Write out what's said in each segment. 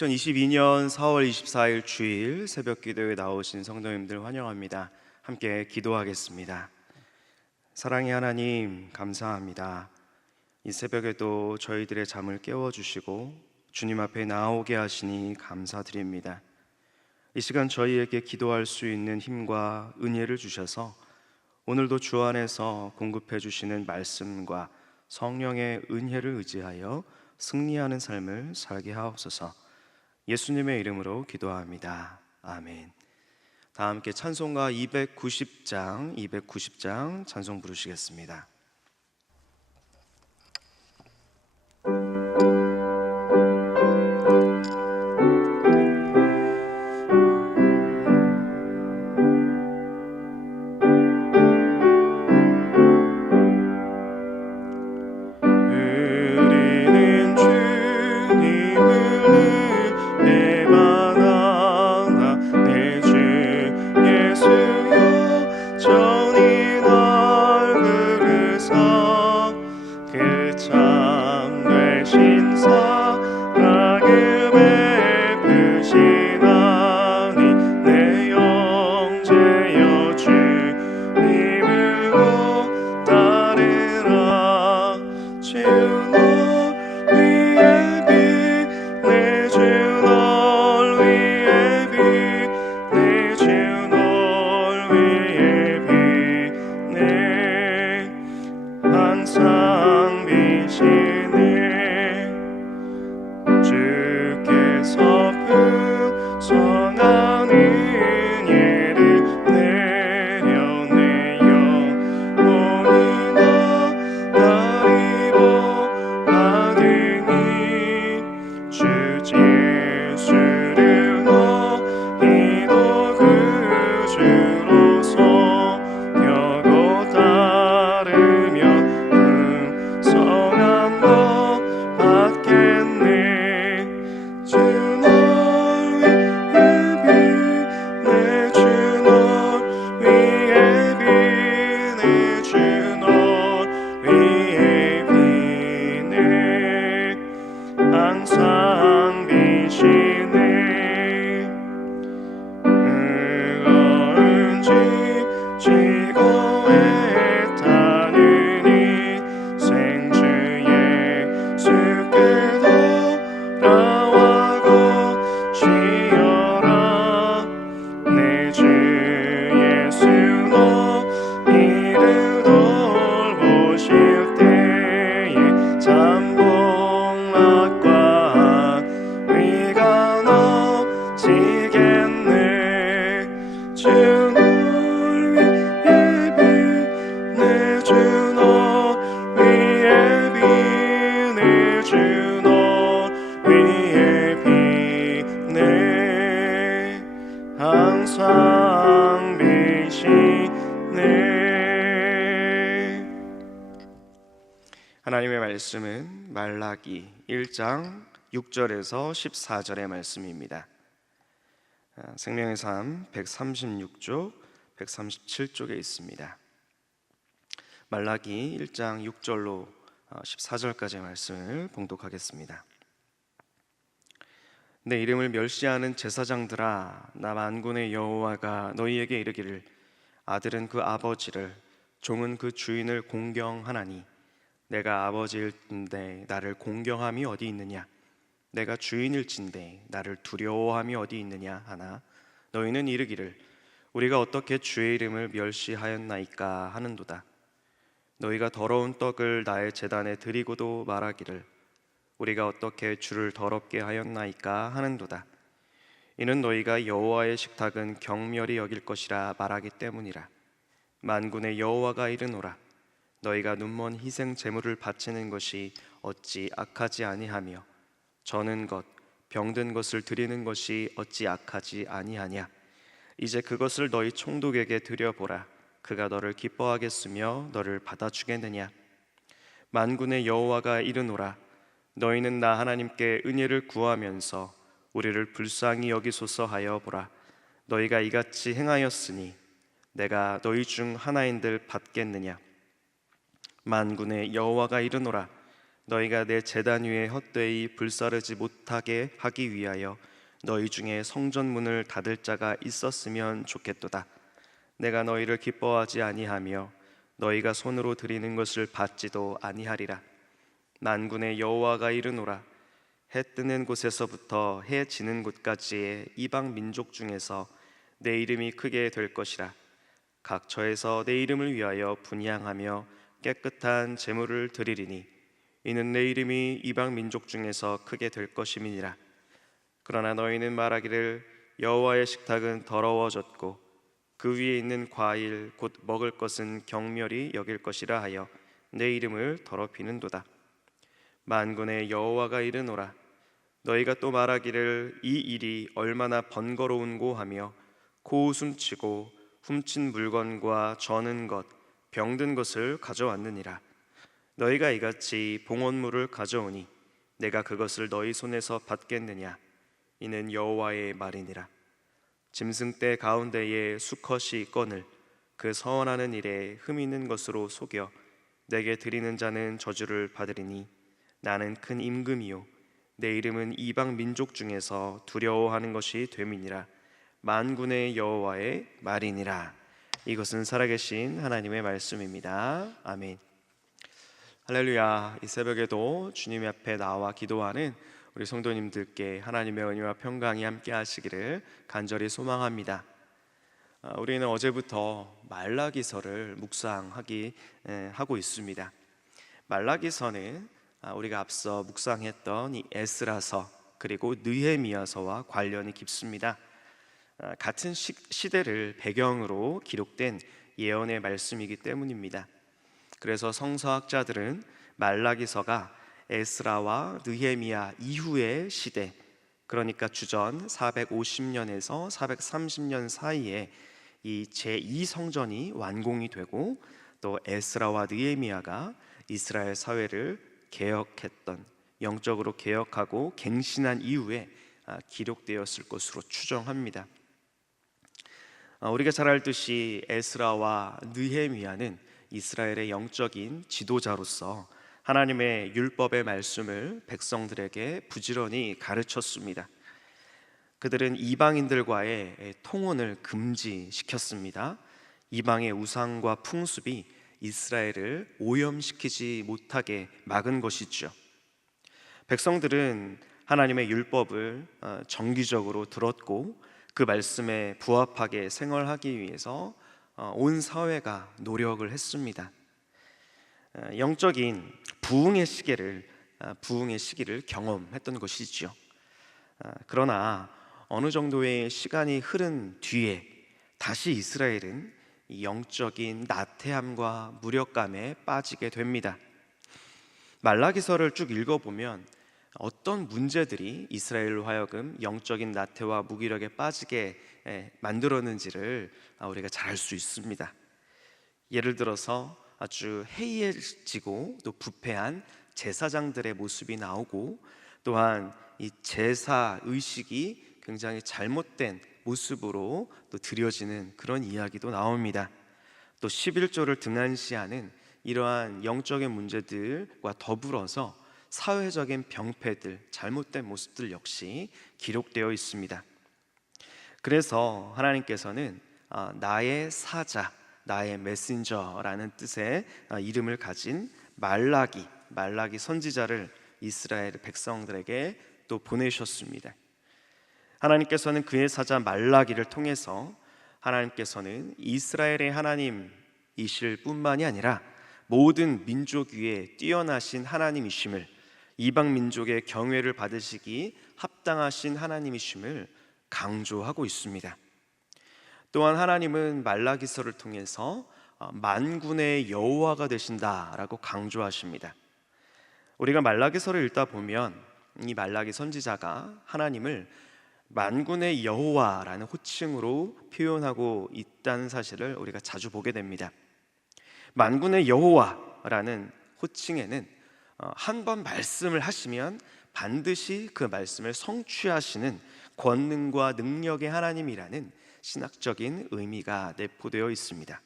2022년 4월 24일 주일 새벽 기도에 나오신 성도님들 환영합니다. 함께 기도하겠습니다. 사랑의 하나님, 감사합니다. 이 새벽에도 저희들의 잠을 깨워주시고 주님 앞에 나오게 하시니 감사드립니다. 이 시간 저희에게 기도할 수 있는 힘과 은혜를 주셔서 오늘도 주 안에서 공급해 주시는 말씀과 성령의 은혜를 의지하여 승리하는 삶을 살게 하옵소서. 예수님의 이름으로 기도합니다. 아멘. 다 함께 찬송가 290장 찬송 부르시겠습니다. 하나님의 말씀은 말라기 1장 6절에서 14절의 말씀입니다. 생명의 삶 136쪽, 137쪽에 있습니다. 말라기 1장 6절로 14절까지의 말씀을 봉독하겠습니다. 내 이름을 멸시하는 제사장들아, 나 만군의 여호와가 너희에게 이르기를 아들은 그 아버지를, 종은 그 주인을 공경하나니 내가 아버지일진대 나를 공경함이 어디 있느냐? 내가 주인일진대 나를 두려워함이 어디 있느냐 하나 너희는 이르기를 우리가 어떻게 주의 이름을 멸시하였나이까 하는도다. 너희가 더러운 떡을 나의 제단에 드리고도 말하기를 우리가 어떻게 주를 더럽게 하였나이까 하는도다. 이는 너희가 여호와의 식탁은 경멸히 여길 것이라 말하기 때문이라. 만군의 여호와가 이르노라. 너희가 눈먼 희생 제물을 바치는 것이 어찌 악하지 아니하며 저는 것, 병든 것을 드리는 것이 어찌 악하지 아니하냐. 이제 그것을 너희 총독에게 드려보라. 그가 너를 기뻐하겠으며 너를 받아주겠느냐. 만군의 여호와가 이르노라. 너희는 나 하나님께 은혜를 구하면서 우리를 불쌍히 여기소서 하여 보라. 너희가 이같이 행하였으니 내가 너희 중 하나인들 받겠느냐. 만군의 여호와가 이르노라. 너희가 내 제단 위에 헛되이 불사르지 못하게 하기 위하여 너희 중에 성전문을 닫을 자가 있었으면 좋겠도다. 내가 너희를 기뻐하지 아니하며 너희가 손으로 드리는 것을 받지도 아니하리라. 만군의 여호와가 이르노라. 해 뜨는 곳에서부터 해 지는 곳까지의 이방 민족 중에서 내 이름이 크게 될 것이라. 각 처에서 내 이름을 위하여 분향하며 깨끗한 제물을 드리리니 이는 내 이름이 이방 민족 중에서 크게 될 것임이니라. 그러나 너희는 말하기를 여호와의 식탁은 더러워졌고 그 위에 있는 과일 곧 먹을 것은 경멸이 여길 것이라 하여 내 이름을 더럽히는도다. 만군의 여호와가 이르노라. 너희가 또 말하기를 이 일이 얼마나 번거로운고 하며 고웃음치고 훔친 물건과 저는 것 병든 것을 가져왔느니라. 너희가 이같이 봉헌물을 가져오니 내가 그것을 너희 손에서 받겠느냐. 이는 여호와의 말이니라. 짐승 떼 가운데에 수컷이 있거늘 그 서원하는 일에 흠 있는 것으로 속여 내게 드리는 자는 저주를 받으리니 나는 큰 임금이요 내 이름은 이방 민족 중에서 두려워하는 것이 됨이니라. 만군의 여호와의 말이니라. 이것은 살아계신 하나님의 말씀입니다. 아멘. 할렐루야. 이 새벽에도 주님 앞에 나와 기도하는 우리 성도님들께 하나님의 은혜와 평강이 함께 하시기를 간절히 소망합니다. 우리는 어제부터 말라기서를 묵상하기 하고 있습니다. 말라기서는 우리가 앞서 묵상했던 이 에스라서 그리고 느헤미야서와 관련이 깊습니다. 같은 시대를 배경으로 기록된 예언의 말씀이기 때문입니다. 그래서 성서학자들은 말라기서가 에스라와 느헤미야 이후의 시대, 그러니까 주전 450년에서 430년 사이에 이 제2성전이 완공이 되고 또 에스라와 느헤미야가 이스라엘 사회를 개혁했던, 영적으로 개혁하고 갱신한 이후에 기록되었을 것으로 추정합니다. 우리가 잘 알듯이 에스라와 느헤미야는 이스라엘의 영적인 지도자로서 하나님의 율법의 말씀을 백성들에게 부지런히 가르쳤습니다. 그들은 이방인들과의 통혼을 금지시켰습니다. 이방의 우상과 풍습이 이스라엘을 오염시키지 못하게 막은 것이죠. 백성들은 하나님의 율법을 정기적으로 들었고 그 말씀에 부합하게 생활하기 위해서 온 사회가 노력을 했습니다. 영적인 부흥의 시기를 경험했던 것이죠. 그러나 어느 정도의 시간이 흐른 뒤에 다시 이스라엘은 영적인 나태함과 무력감에 빠지게 됩니다. 말라기서를 쭉 읽어보면 어떤 문제들이 이스라엘로 하여금 영적인 나태와 무기력에 빠지게 만들었는지를 우리가 잘 알 수 있습니다. 예를 들어서 아주 해이해지고 또 부패한 제사장들의 모습이 나오고, 또한 이 제사 의식이 굉장히 잘못된 모습으로 또 드려지는 그런 이야기도 나옵니다. 또 11조를 등한시하는 이러한 영적인 문제들과 더불어서 사회적인 병폐들, 잘못된 모습들 역시 기록되어 있습니다. 그래서 하나님께서는 나의 사자, 나의 메신저라는 뜻의 이름을 가진 말라기 선지자를 이스라엘 백성들에게 또 보내셨습니다. 하나님께서는 그의 사자 말라기를 통해서 하나님께서는 이스라엘의 하나님이실 뿐만이 아니라 모든 민족 위에 뛰어나신 하나님이심을, 이방 민족의 경외를 받으시기 합당하신 하나님이심을 강조하고 있습니다. 또한 하나님은 말라기서를 통해서 만군의 여호와가 되신다라고 강조하십니다. 우리가 말라기서를 읽다 보면 이 말라기 선지자가 하나님을 만군의 여호와라는 호칭으로 표현하고 있다는 사실을 우리가 자주 보게 됩니다. 만군의 여호와라는 호칭에는 한 번 말씀을 하시면 반드시 그 말씀을 성취하시는 권능과 능력의 하나님이라는 신학적인 의미가 내포되어 있습니다.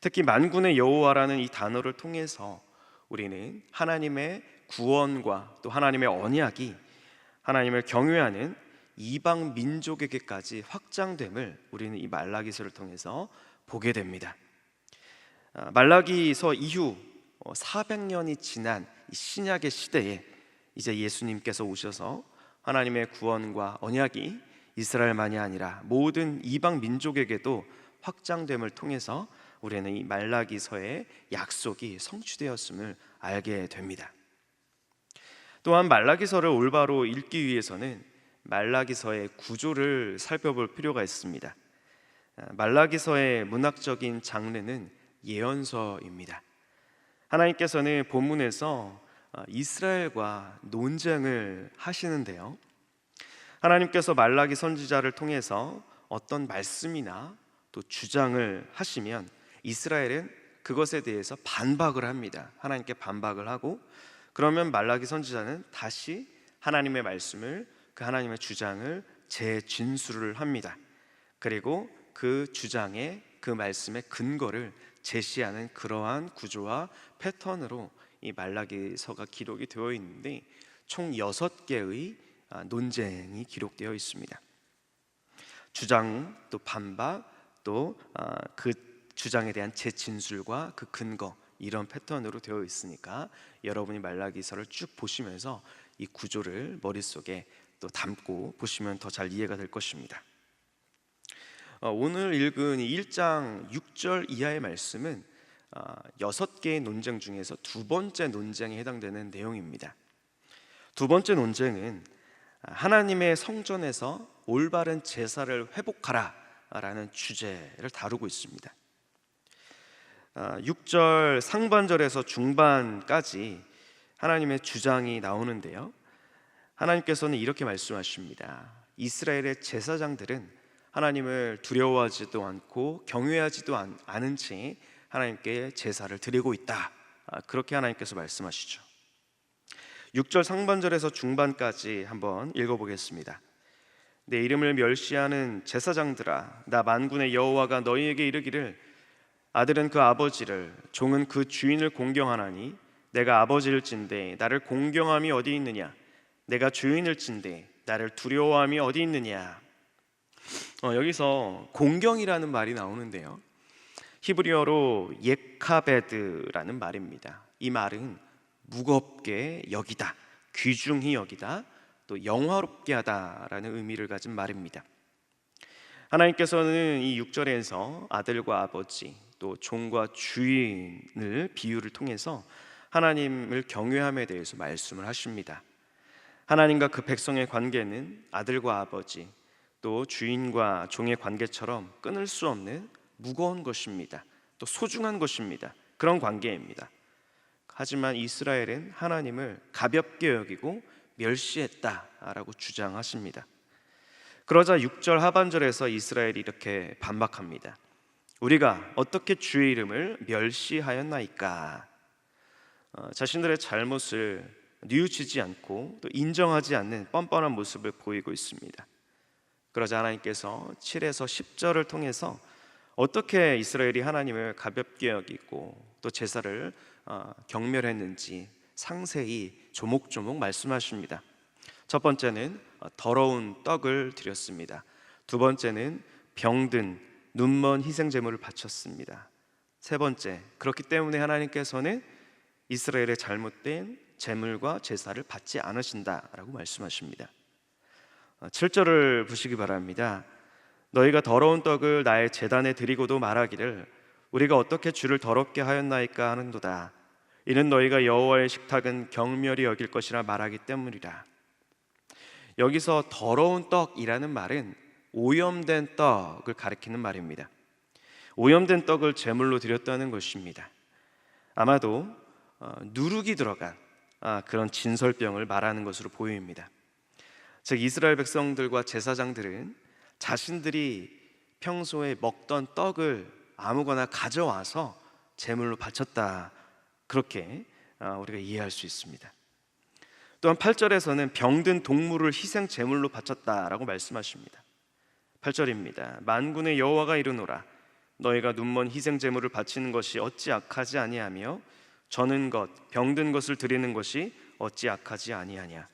특히 만군의 여호와라는 이 단어를 통해서 우리는 하나님의 구원과 또 하나님의 언약이 하나님을 경외하는 이방 민족에게까지 확장됨을 우리는 이 말라기서를 통해서 보게 됩니다. 말라기서 이후 400년이 지난 이 신약의 시대에 이제 예수님께서 오셔서 하나님의 구원과 언약이 이스라엘만이 아니라 모든 이방 민족에게도 확장됨을 통해서 우리는 이 말라기서의 약속이 성취되었음을 알게 됩니다. 또한 말라기서를 올바로 읽기 위해서는 말라기서의 구조를 살펴볼 필요가 있습니다. 말라기서의 문학적인 장르는 예언서입니다. 하나님께서는 본문에서 이스라엘과 논쟁을 하시는데요, 하나님께서 말라기 선지자를 통해서 어떤 말씀이나 또 주장을 하시면 이스라엘은 그것에 대해서 반박을 합니다. 하나님께 반박을 하고, 그러면 말라기 선지자는 다시 하나님의 말씀을, 그 하나님의 주장을 재진술을 합니다. 그리고 그 주장의, 그 말씀의 근거를 제시하는 그러한 구조와 패턴으로 이 말라기서가 기록이 되어 있는데, 총 6개의 논쟁이 기록되어 있습니다. 주장, 또 반박, 또 그 주장에 대한 재진술과 그 근거, 이런 패턴으로 되어 있으니까 여러분이 말라기서를 쭉 보시면서 이 구조를 머릿속에 또 담고 보시면 더 잘 이해가 될 것입니다. 오늘 읽은 이 1장 6절 이하의 말씀은 6개의 논쟁 중에서 두 번째 논쟁에 해당되는 내용입니다. 두 번째 논쟁은 하나님의 성전에서 올바른 제사를 회복하라 라는 주제를 다루고 있습니다. 6절 상반절에서 중반까지 하나님의 주장이 나오는데요, 하나님께서는 이렇게 말씀하십니다. 이스라엘의 제사장들은 하나님을 두려워하지도 않고 경외하지도 않은 채 하나님께 제사를 드리고 있다. 그렇게 하나님께서 말씀하시죠. 6절 상반절에서 중반까지 한번 읽어보겠습니다. 내 이름을 멸시하는 제사장들아, 나 만군의 여호와가 너희에게 이르기를 아들은 그 아버지를, 종은 그 주인을 공경하나니 내가 아버지일진데 나를 공경함이 어디 있느냐? 내가 주인일진데 나를 두려워함이 어디 있느냐? 여기서 공경이라는 말이 나오는데요, 히브리어로 예카베드라는 말입니다. 이 말은 무겁게 여기다, 귀중히 여기다, 또 영화롭게 하다라는 의미를 가진 말입니다. 하나님께서는 이 6절에서 아들과 아버지, 또 종과 주인을 비유를 통해서 하나님을 경외함에 대해서 말씀을 하십니다. 하나님과 그 백성의 관계는 아들과 아버지, 또 주인과 종의 관계처럼 끊을 수 없는 무거운 것입니다. 또 소중한 것입니다. 그런 관계입니다. 하지만 이스라엘은 하나님을 가볍게 여기고 멸시했다라고 주장하십니다. 그러자 6절 하반절에서 이스라엘이 이렇게 반박합니다. 우리가 어떻게 주의 이름을 멸시하였나이까? 자신들의 잘못을 뉘우치지 않고 또 인정하지 않는 뻔뻔한 모습을 보이고 있습니다. 그러자 하나님께서 7에서 10절을 통해서 어떻게 이스라엘이 하나님을 가볍게 여기고 또 제사를 경멸했는지 상세히 조목조목 말씀하십니다. 첫 번째는 더러운 떡을 드렸습니다. 두 번째는 병든 눈먼 희생 제물을 바쳤습니다. 세 번째, 그렇기 때문에 하나님께서는 이스라엘의 잘못된 제물과 제사를 받지 않으신다라고 말씀하십니다. 7절을 보시기 바랍니다. 너희가 더러운 떡을 나의 제단에 드리고도 말하기를 우리가 어떻게 주를 더럽게 하였나이까 하는도다. 이는 너희가 여호와의 식탁은 경멸히 여길 것이라 말하기 때문이라. 여기서 더러운 떡이라는 말은 오염된 떡을 가리키는 말입니다. 오염된 떡을 제물로 드렸다는 것입니다. 아마도 누룩이 들어간 그런 진설병을 말하는 것으로 보입니다. 즉 이스라엘 백성들과 제사장들은 자신들이 평소에 먹던 떡을 아무거나 가져와서 제물로 바쳤다, 그렇게 우리가 이해할 수 있습니다. 또한 8절에서는 병든 동물을 희생 제물로 바쳤다라고 말씀하십니다. 8절입니다. 만군의 여호와가 이르노라, 너희가 눈먼 희생 제물을 바치는 것이 어찌 악하지 아니하며 저는 것 병든 것을 드리는 것이 어찌 악하지 아니하냐.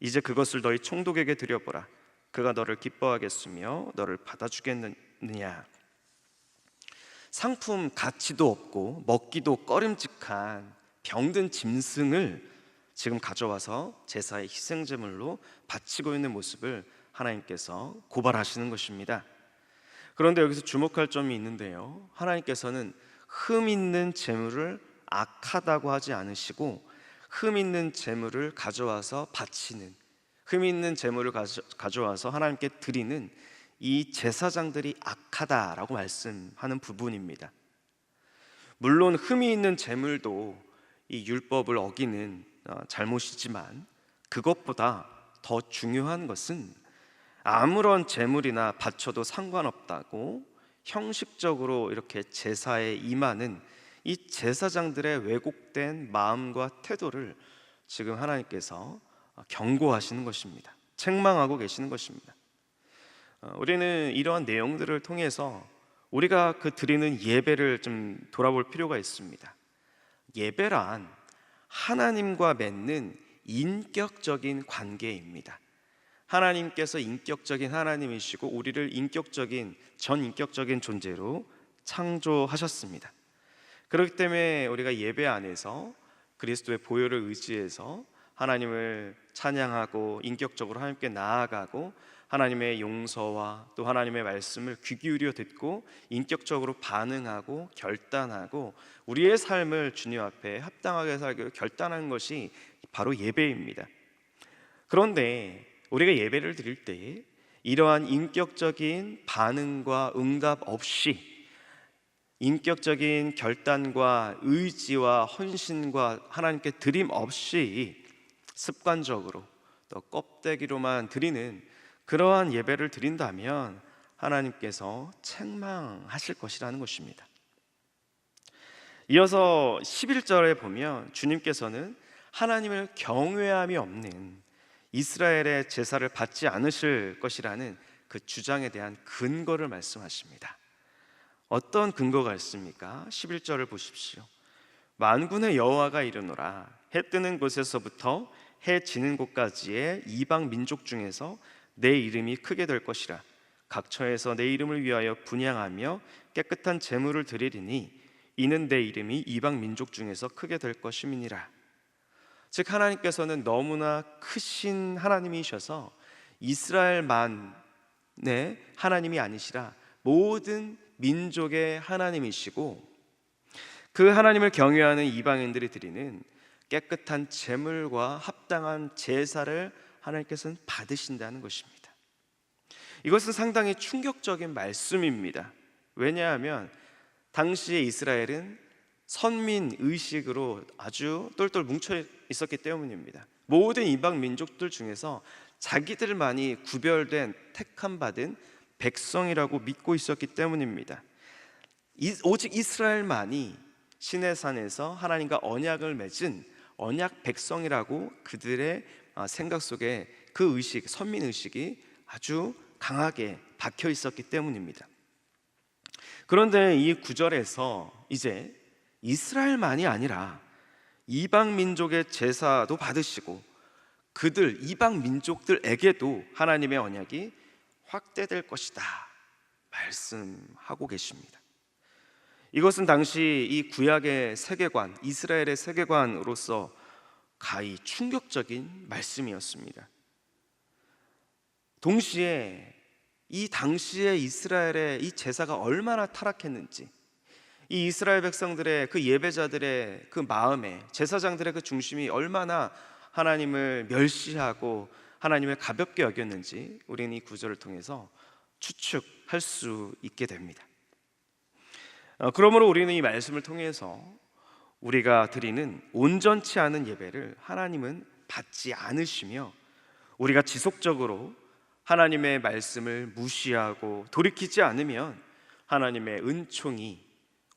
이제 그것을 너희 총독에게 드려보라. 그가 너를 기뻐하겠으며 너를 받아주겠느냐. 상품 가치도 없고 먹기도 꺼림직한 병든 짐승을 지금 가져와서 제사의 희생제물로 바치고 있는 모습을 하나님께서 고발하시는 것입니다. 그런데 여기서 주목할 점이 있는데요, 하나님께서는 흠 있는 제물을 악하다고 하지 않으시고 흠 있는 제물을 가져와서 바치는, 흠 있는 제물을 가져와서 하나님께 드리는 이 제사장들이 악하다라고 말씀하는 부분입니다. 물론 흠이 있는 제물도 이 율법을 어기는 잘못이지만 그것보다 더 중요한 것은 아무런 제물이나 바쳐도 상관없다고 형식적으로 이렇게 제사에 임하는 이 제사장들의 왜곡된 마음과 태도를 지금 하나님께서 경고하시는 것입니다. 책망하고 계시는 것입니다. 우리는 이러한 내용들을 통해서 우리가 그 드리는 예배를 좀 돌아볼 필요가 있습니다. 예배란 하나님과 맺는 인격적인 관계입니다. 하나님께서 인격적인 하나님이시고 우리를 인격적인, 전인격적인 존재로 창조하셨습니다. 그렇기 때문에 우리가 예배 안에서 그리스도의 보혈을 의지해서 하나님을 찬양하고 인격적으로 하나님께 나아가고 하나님의 용서와 또 하나님의 말씀을 귀 기울여 듣고 인격적으로 반응하고 결단하고 우리의 삶을 주님 앞에 합당하게 살기로 결단하는 것이 바로 예배입니다. 그런데 우리가 예배를 드릴 때 이러한 인격적인 반응과 응답 없이, 인격적인 결단과 의지와 헌신과 하나님께 드림 없이 습관적으로 또 껍데기로만 드리는 그러한 예배를 드린다면 하나님께서 책망하실 것이라는 것입니다. 이어서 11절에 보면 주님께서는 하나님을 경외함이 없는 이스라엘의 제사를 받지 않으실 것이라는 그 주장에 대한 근거를 말씀하십니다. 어떤 근거가 있습니까? 11절을 보십시오. 만군의 여호와가 이르노라. 해 뜨는 곳에서부터 해 지는 곳까지의 이방 민족 중에서 내 이름이 크게 될 것이라. 각처에서 내 이름을 위하여 분향하며 깨끗한 제물을 드리리니 이는 내 이름이 이방 민족 중에서 크게 될 것임이니라. 즉 하나님께서는 너무나 크신 하나님이셔서 이스라엘만의 하나님이 아니시라 모든 민족의 하나님이시고 그 하나님을 경외하는 이방인들이 드리는 깨끗한 제물과 합당한 제사를 하나님께서는 받으신다는 것입니다. 이것은 상당히 충격적인 말씀입니다. 왜냐하면 당시에 이스라엘은 선민 의식으로 아주 똘똘 뭉쳐 있었기 때문입니다. 모든 이방 민족들 중에서 자기들만이 구별된 택함 받은 백성이라고 믿고 있었기 때문입니다. 오직 이스라엘만이 시내산에서 하나님과 언약을 맺은 언약 백성이라고 그들의 생각 속에 그 의식, 선민 의식이 아주 강하게 박혀 있었기 때문입니다. 그런데 이 구절에서 이제 이스라엘만이 아니라 이방 민족의 제사도 받으시고 그들 이방 민족들에게도 하나님의 언약이 확대될 것이다 말씀하고 계십니다. 이것은 당시 이 구약의 세계관, 이스라엘의 세계관으로서 가히 충격적인 말씀이었습니다. 동시에 이 당시의 이스라엘의 이 제사가 얼마나 타락했는지, 이 이스라엘 백성들의 그 예배자들의 그 마음에, 제사장들의 그 중심이 얼마나 하나님을 멸시하고 하나님을 가볍게 여겼는지 우리는 이 구절을 통해서 추측할 수 있게 됩니다. 그러므로 우리는 이 말씀을 통해서 우리가 드리는 온전치 않은 예배를 하나님은 받지 않으시며 우리가 지속적으로 하나님의 말씀을 무시하고 돌이키지 않으면 하나님의 은총이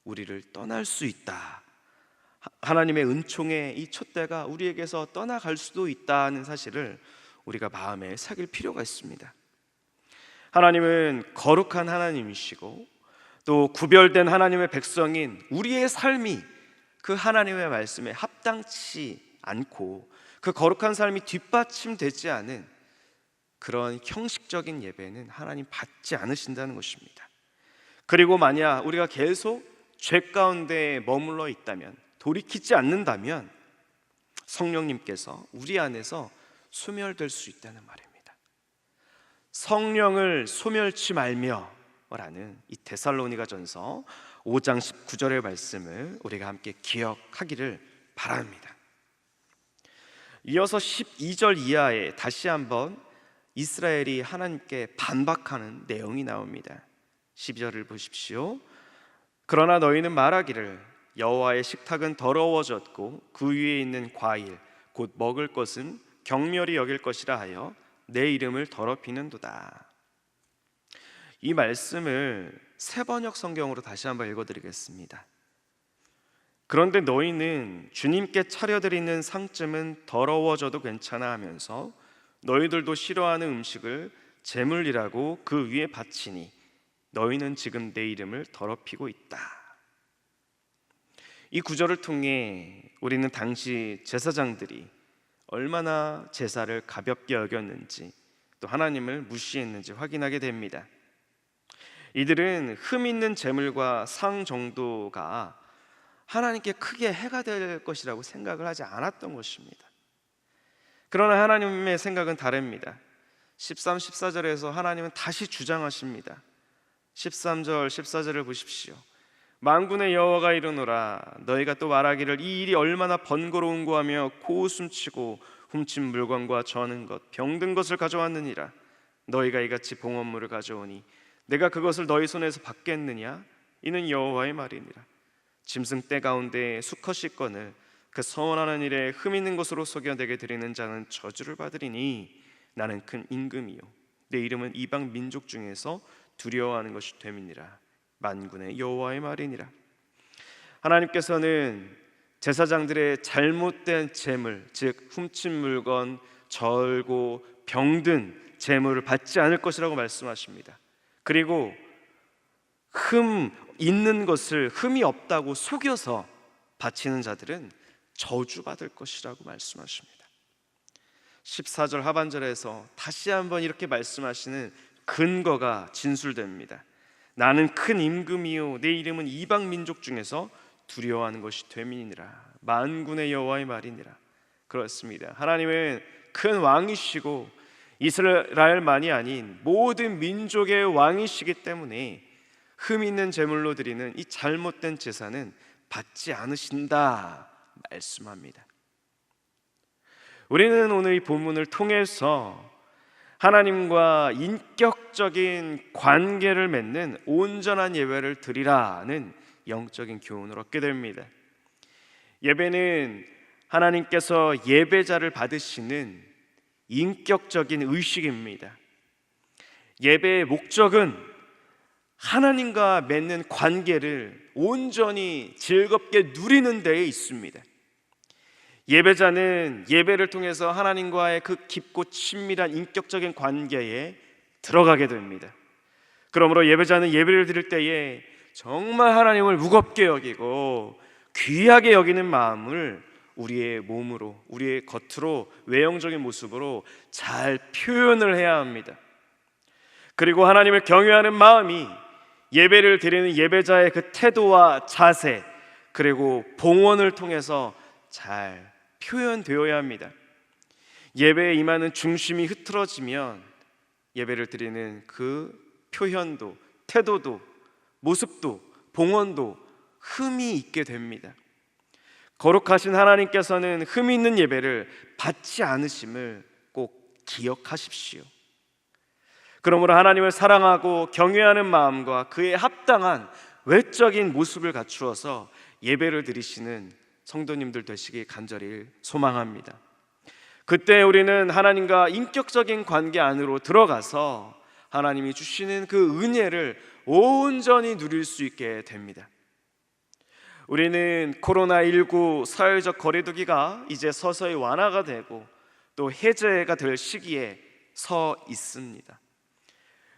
우리를 떠날 수 있다, 하나님의 은총의 이 촛대가 우리에게서 떠나갈 수도 있다는 사실을 우리가 마음에 새길 필요가 있습니다. 하나님은 거룩한 하나님이시고 또 구별된 하나님의 백성인 우리의 삶이 그 하나님의 말씀에 합당치 않고 그 거룩한 삶이 뒷받침되지 않은 그런 형식적인 예배는 하나님 받지 않으신다는 것입니다. 그리고 만약 우리가 계속 죄 가운데 머물러 있다면, 돌이키지 않는다면 성령님께서 우리 안에서 소멸될 수 있다는 말입니다. 성령을 소멸치 말며 라는 이 데살로니가전서 5장 19절의 말씀을 우리가 함께 기억하기를 바랍니다. 이어서 12절 이하에 다시 한번 이스라엘이 하나님께 반박하는 내용이 나옵니다. 12절을 보십시오. 그러나 너희는 말하기를 여호와의 식탁은 더러워졌고 그 위에 있는 과일 곧 먹을 것은 경멸히 여길 것이라 하여 내 이름을 더럽히는도다. 이 말씀을 새번역 성경으로 다시 한번 읽어드리겠습니다. 그런데 너희는 주님께 차려드리는 상쯤은 더러워져도 괜찮아 하면서 너희들도 싫어하는 음식을 제물이라고 그 위에 바치니 너희는 지금 내 이름을 더럽히고 있다. 이 구절을 통해 우리는 당시 제사장들이 얼마나 제사를 가볍게 여겼는지, 또 하나님을 무시했는지 확인하게 됩니다. 이들은 흠 있는 제물과 상 정도가 하나님께 크게 해가 될 것이라고 생각을 하지 않았던 것입니다. 그러나 하나님의 생각은 다릅니다. 13, 14절에서 하나님은 다시 주장하십니다. 13절, 14절을 보십시오. 만군의 여호와가 이르노라 너희가 또 말하기를 이 일이 얼마나 번거로운고 하며 코웃음치고 훔친 물건과 저는 것, 병든 것을 가져왔느니라. 너희가 이같이 봉헌물을 가져오니 내가 그것을 너희 손에서 받겠느냐? 이는 여호와의 말이니라. 짐승 떼 가운데 수컷이 건을 그 서원하는 일에 흠 있는 것으로 속여 내게 드리는 자는 저주를 받으리니 나는 큰 임금이요 내 이름은 이방 민족 중에서 두려워하는 것이 됨이니라. 만군의 여호와의 말이니라. 하나님께서는 제사장들의 잘못된 제물, 즉 훔친 물건, 절고 병든 제물을 받지 않을 것이라고 말씀하십니다. 그리고 흠 있는 것을 흠이 없다고 속여서 바치는 자들은 저주받을 것이라고 말씀하십니다. 14절 하반절에서 다시 한번 이렇게 말씀하시는 근거가 진술됩니다. 나는 큰 임금이요 내 이름은 이방 민족 중에서 두려워하는 것이 됨이니라. 만군의 여호와의 말이니라. 그렇습니다. 하나님은 큰 왕이시고 이스라엘만이 아닌 모든 민족의 왕이시기 때문에 흠 있는 제물로 드리는 이 잘못된 제사는 받지 않으신다 말씀합니다. 우리는 오늘 이 본문을 통해서 하나님과 인격적인 관계를 맺는 온전한 예배를 드리라는 영적인 교훈을 얻게 됩니다. 예배는 하나님께서 예배자를 받으시는 인격적인 의식입니다. 예배의 목적은 하나님과 맺는 관계를 온전히 즐겁게 누리는 데에 있습니다. 예배자는 예배를 통해서 하나님과의 그 깊고 친밀한 인격적인 관계에 들어가게 됩니다. 그러므로 예배자는 예배를 드릴 때에 정말 하나님을 무겁게 여기고 귀하게 여기는 마음을 우리의 몸으로, 우리의 겉으로, 외형적인 모습으로 잘 표현을 해야 합니다. 그리고 하나님을 경외하는 마음이 예배를 드리는 예배자의 그 태도와 자세, 그리고 봉헌을 통해서 잘 표현되어야 합니다. 예배에 임하는 중심이 흐트러지면 예배를 드리는 그 표현도, 태도도, 모습도, 봉헌도 흠이 있게 됩니다. 거룩하신 하나님께서는 흠 있는 예배를 받지 않으심을 꼭 기억하십시오. 그러므로 하나님을 사랑하고 경외하는 마음과 그에 합당한 외적인 모습을 갖추어서 예배를 드리시는 성도님들 되시기 간절히 소망합니다. 그때 우리는 하나님과 인격적인 관계 안으로 들어가서 하나님이 주시는 그 은혜를 온전히 누릴 수 있게 됩니다. 우리는 코로나19 사회적 거리두기가 이제 서서히 완화가 되고 또 해제가 될 시기에 서 있습니다.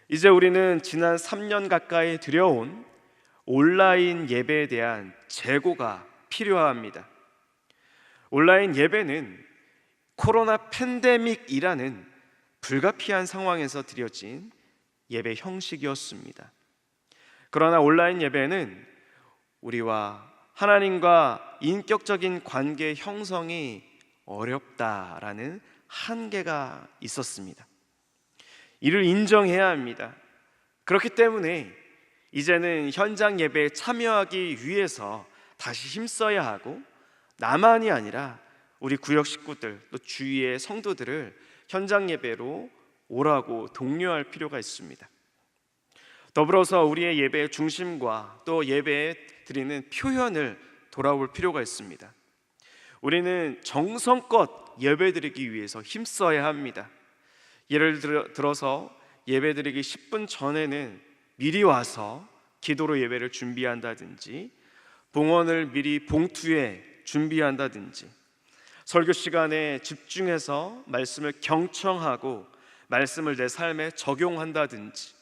이제 우리는 지난 3년 가까이 들여온 온라인 예배에 대한 재고가 필요합니다. 온라인 예배는 코로나 팬데믹이라는 불가피한 상황에서 드려진 예배 형식이었습니다. 그러나 온라인 예배는 우리와 하나님과 인격적인 관계 형성이 어렵다라는 한계가 있었습니다. 이를 인정해야 합니다. 그렇기 때문에 이제는 현장 예배에 참여하기 위해서 다시 힘써야 하고, 나만이 아니라 우리 구역 식구들 또 주위의 성도들을 현장 예배로 오라고 독려할 필요가 있습니다. 더불어서 우리의 예배의 중심과 또 예배에 드리는 표현을 돌아볼 필요가 있습니다. 우리는 정성껏 예배드리기 위해서 힘써야 합니다. 예를 들어서 예배드리기 10분 전에는 미리 와서 기도로 예배를 준비한다든지, 봉헌을 미리 봉투에 준비한다든지, 설교 시간에 집중해서 말씀을 경청하고 말씀을 내 삶에 적용한다든지,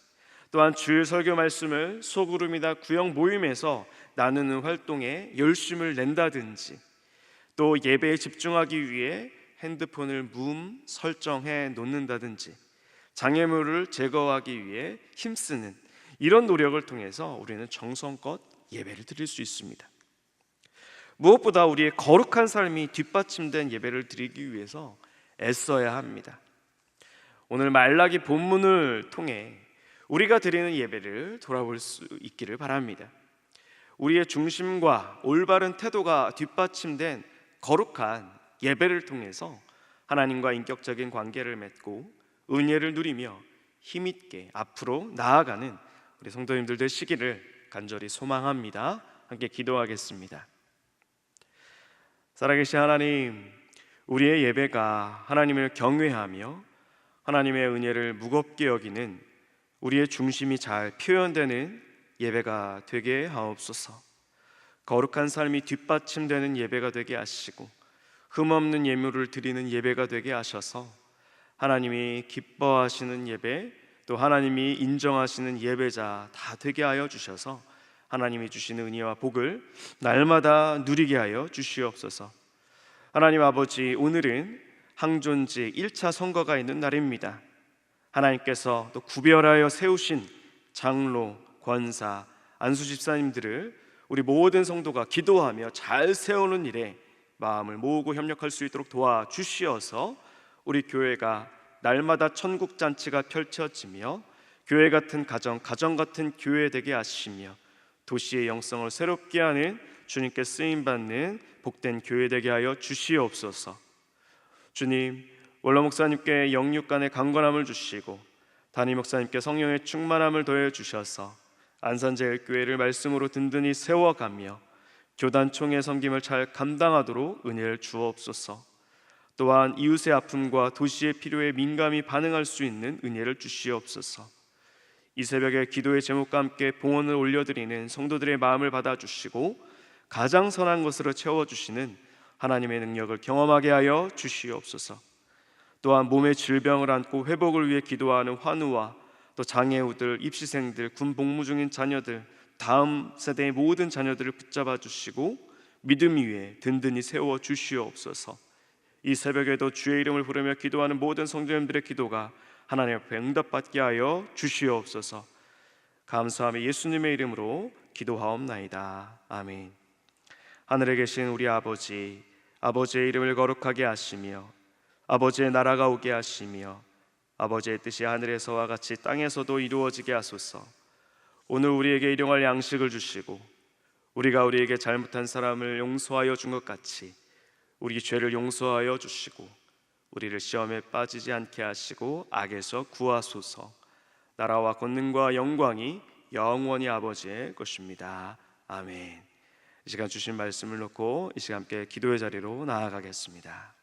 또한 주일 설교 말씀을 소그룹이나 구역 모임에서 나누는 활동에 열심을 낸다든지, 또 예배에 집중하기 위해 핸드폰을 무음 설정해 놓는다든지, 장애물을 제거하기 위해 힘쓰는 이런 노력을 통해서 우리는 정성껏 예배를 드릴 수 있습니다. 무엇보다 우리의 거룩한 삶이 뒷받침된 예배를 드리기 위해서 애써야 합니다. 오늘 말라기 본문을 통해 우리가 드리는 예배를 돌아볼 수 있기를 바랍니다. 우리의 중심과 올바른 태도가 뒷받침된 거룩한 예배를 통해서 하나님과 인격적인 관계를 맺고 은혜를 누리며 힘있게 앞으로 나아가는 우리 성도님들 되시기를 간절히 소망합니다. 함께 기도하겠습니다. 살아계신 하나님, 우리의 예배가 하나님을 경외하며 하나님의 은혜를 무겁게 여기는 우리의 중심이 잘 표현되는 예배가 되게 하옵소서. 거룩한 삶이 뒷받침되는 예배가 되게 하시고 흠없는 예물을 드리는 예배가 되게 하셔서 하나님이 기뻐하시는 예배, 또 하나님이 인정하시는 예배자 다 되게 하여 주셔서 하나님이 주시는 은혜와 복을 날마다 누리게 하여 주시옵소서. 하나님 아버지, 오늘은 항존지 1차 선거가 있는 날입니다. 하나님께서 또 구별하여 세우신 장로, 권사, 안수 집사님들을 우리 모든 성도가 기도하며 잘 세우는 일에 마음을 모으고 협력할 수 있도록 도와주시어서 우리 교회가 날마다 천국 잔치가 펼쳐지며 교회 같은 가정, 가정 같은 교회 되게 하시며 도시의 영성을 새롭게 하는 주님께 쓰임받는 복된 교회 되게 하여 주시옵소서. 주님, 원로 목사님께 영육간의 강건함을 주시고 담임 목사님께 성령의 충만함을 더해 주셔서 안산제일교회를 말씀으로 든든히 세워가며 교단 총회 섬김을 잘 감당하도록 은혜를 주옵소서. 또한 이웃의 아픔과 도시의 필요에 민감히 반응할 수 있는 은혜를 주시옵소서. 이 새벽에 기도의 제목과 함께 봉헌을 올려드리는 성도들의 마음을 받아주시고 가장 선한 것으로 채워주시는 하나님의 능력을 경험하게 하여 주시옵소서. 또한 몸의 질병을 안고 회복을 위해 기도하는 환우와 또 장애우들, 입시생들, 군 복무 중인 자녀들, 다음 세대의 모든 자녀들을 붙잡아 주시고 믿음 위에 든든히 세워 주시옵소서. 이 새벽에도 주의 이름을 부르며 기도하는 모든 성도님들의 기도가 하나님 앞에 응답받게 하여 주시옵소서. 감사하며 예수님의 이름으로 기도하옵나이다. 아멘. 하늘에 계신 우리 아버지, 아버지의 이름을 거룩하게 하시며 아버지의 나라가 오게 하시며 아버지의 뜻이 하늘에서와 같이 땅에서도 이루어지게 하소서. 오늘 우리에게 일용할 양식을 주시고 우리가 우리에게 잘못한 사람을 용서하여 준 것 같이 우리 죄를 용서하여 주시고 우리를 시험에 빠지지 않게 하시고 악에서 구하소서. 나라와 권능과 영광이 영원히 아버지의 것입니다. 아멘. 이 시간 주신 말씀을 놓고 이 시간 함께 기도의 자리로 나아가겠습니다.